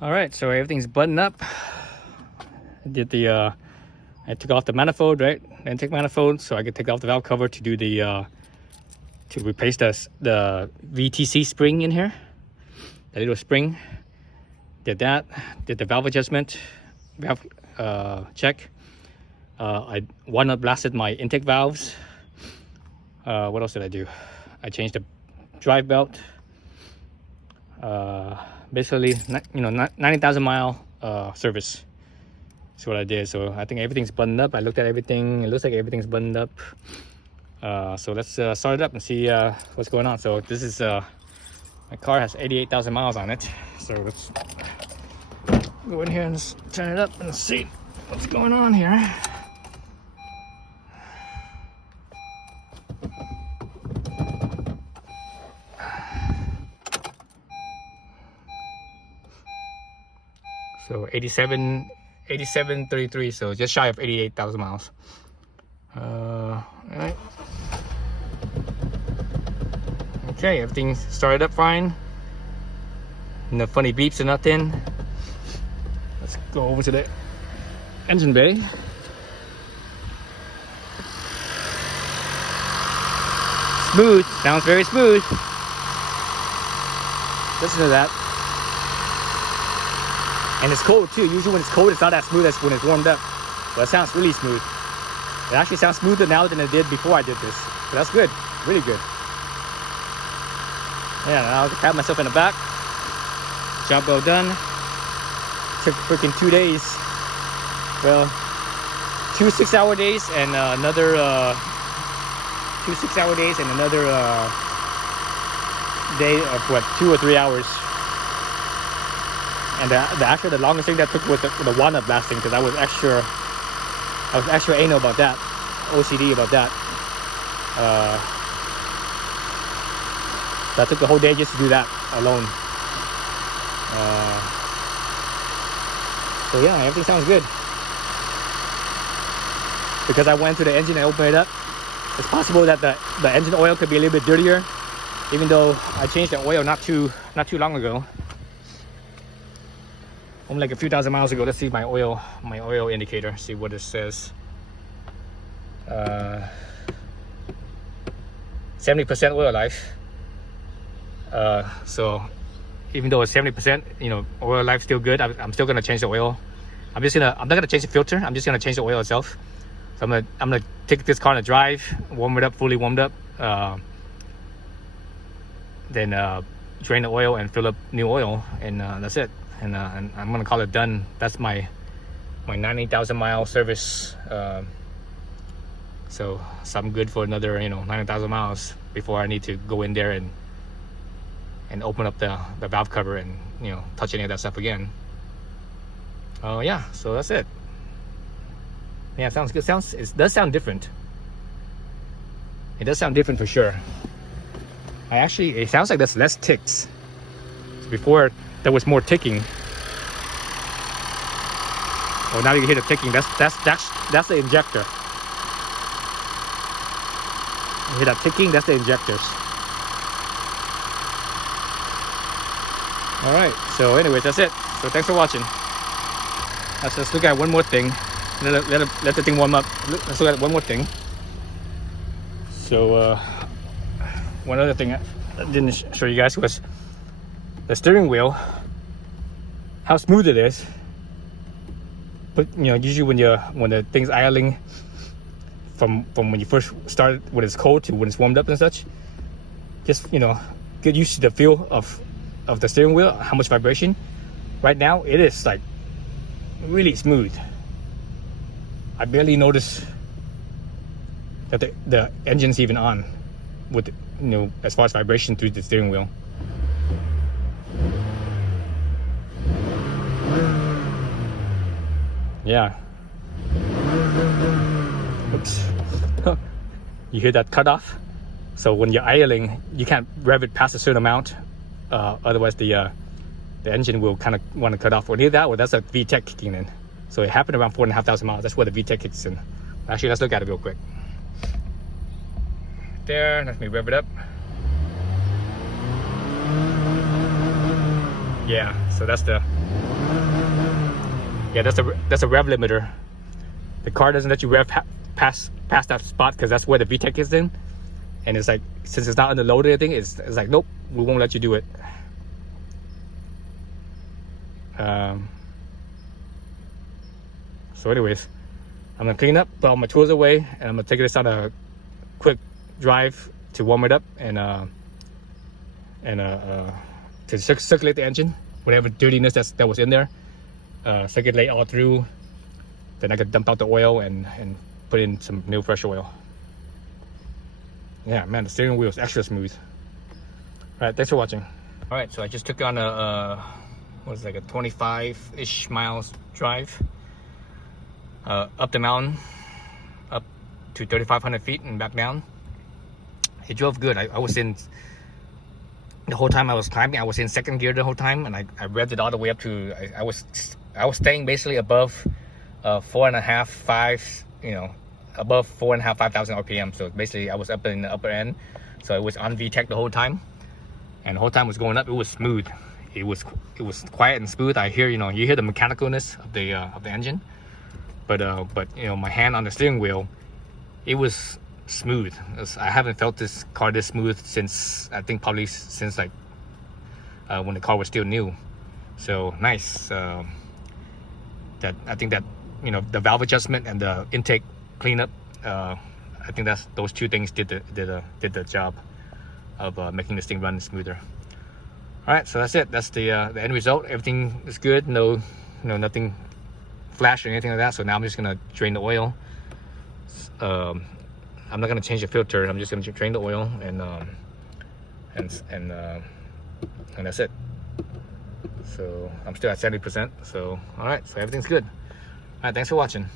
All right, so everything's buttoned up. I did the I took off the manifold, right? Intake manifold, so I could take off the valve cover to do the to replace the VTC spring in here, the little spring. Did that. Did the valve adjustment, valve check. I one-nut blasted my intake valves. What else did I do? I changed the drive belt. Basically, 90,000 mile service. That's what I did. So I think everything's buttoned up. I looked at everything. It looks like everything's buttoned up. So let's start it up and see what's going on. So this is my car has 88,000 miles on it. So let's go in here and just turn it up and see what's going on here. So 8733, so just shy of 88,000 miles. All right. Okay, everything started up fine. No funny beeps or nothing. Let's go over to the engine bay. Smooth, sounds very smooth. Listen to that. And it's cold too. Usually when it's cold, it's not that smooth as when it's warmed up. But it sounds really smooth. It actually sounds smoother now than it did before I did this. So that's good, really good. Yeah, now I can pat myself in the back. Job well done. Took freaking 2 days. Well, 2 6-hour days and another 2 6-hour days and another day of what, 2 or 3 hours. And the longest thing that took was the walnut blasting, because I was extra anal about that, OCD about that. That took the whole day just to do that alone. So yeah, everything sounds good. Because I went to the engine and opened it up, it's possible that the engine oil could be a little bit dirtier, even though I changed the oil not too long ago. Only like a few thousand miles ago. Let's see my oil indicator, see what it says. 70% oil life. So even though it's 70%, oil life still good. I'm still gonna change the oil. I'm not gonna change the filter. I'm just gonna change the oil itself. So I'm gonna take this car on a drive, warm it up, fully warmed up, then drain the oil and fill up new oil, and that's it. And I'm gonna call it done. That's my 90,000 mile service. So I'm good for another 90,000 miles before I need to go in there and open up the valve cover and touch any of that stuff again. Oh yeah, so that's it. Yeah, it sounds good. It does sound different. It does sound different for sure. It sounds like there's less ticks. Before there was more ticking. Oh, now you can hear the ticking. That's the injector. You hear that ticking? That's the injectors. All right. So, anyways, that's it. So, thanks for watching. Let's look at one more thing. Let the thing warm up. Let's look at one more thing. So, one other thing I didn't show you guys was the steering wheel, how smooth it is. But usually when the thing's idling, from when you first start when it's cold to when it's warmed up and such, just get used to the feel of the steering wheel, how much vibration. Right now it is like really smooth. I barely notice that the engine's even on with as far as vibration through the steering wheel. Yeah. Oops. You hear that cutoff? So when you're idling, you can't rev it past a certain amount. Otherwise, the engine will kind of want to cut off. Or either that, or that's a VTEC kicking in. So it happened around 4,500 miles. That's where the VTEC kicks in. Actually, let's look at it real quick. There, let me rev it up. Yeah, so that's the that's a rev limiter. The car doesn't let you rev past that spot because that's where the VTEC is in, and it's like, since it's not under load or anything, it's like, nope, we won't let you do it. So anyways, I'm gonna clean up, put all my tools away, and I'm gonna take this on a quick drive to warm it up and to circulate the engine, whatever dirtiness that was in there, circulate all through. Then I could dump out the oil and put in some new fresh oil. Yeah, man, the steering wheel is extra smooth. All right, thanks for watching. All right, so I just took on a what is it, like a 25-ish miles drive up the mountain, up to 3,500 feet and back down. It drove good. I was in, the whole time I was climbing, I was in second gear the whole time, and I revved it all the way up to, I was staying basically above 4.5, 5, you know, above 4.5, 5,000 RPM. So basically I was up in the upper end. So it was on VTEC the whole time, and the whole time was going up. It was smooth. It was quiet and smooth. I hear, you hear the mechanicalness of the engine, but you know, my hand on the steering wheel, it was smooth. I haven't felt this car this smooth since, I think probably since like when the car was still new. So nice. That I think that, you know, the valve adjustment and the intake cleanup, I think those two things did the job of making this thing run smoother. All right, so that's it. That's the end result. Everything is good. No, nothing flash or anything like that. So now I'm just gonna drain the oil. I'm not gonna change the filter. I'm just gonna drain the oil and that's it. So I'm still at 70%. So all right, so everything's good. All right, thanks for watching.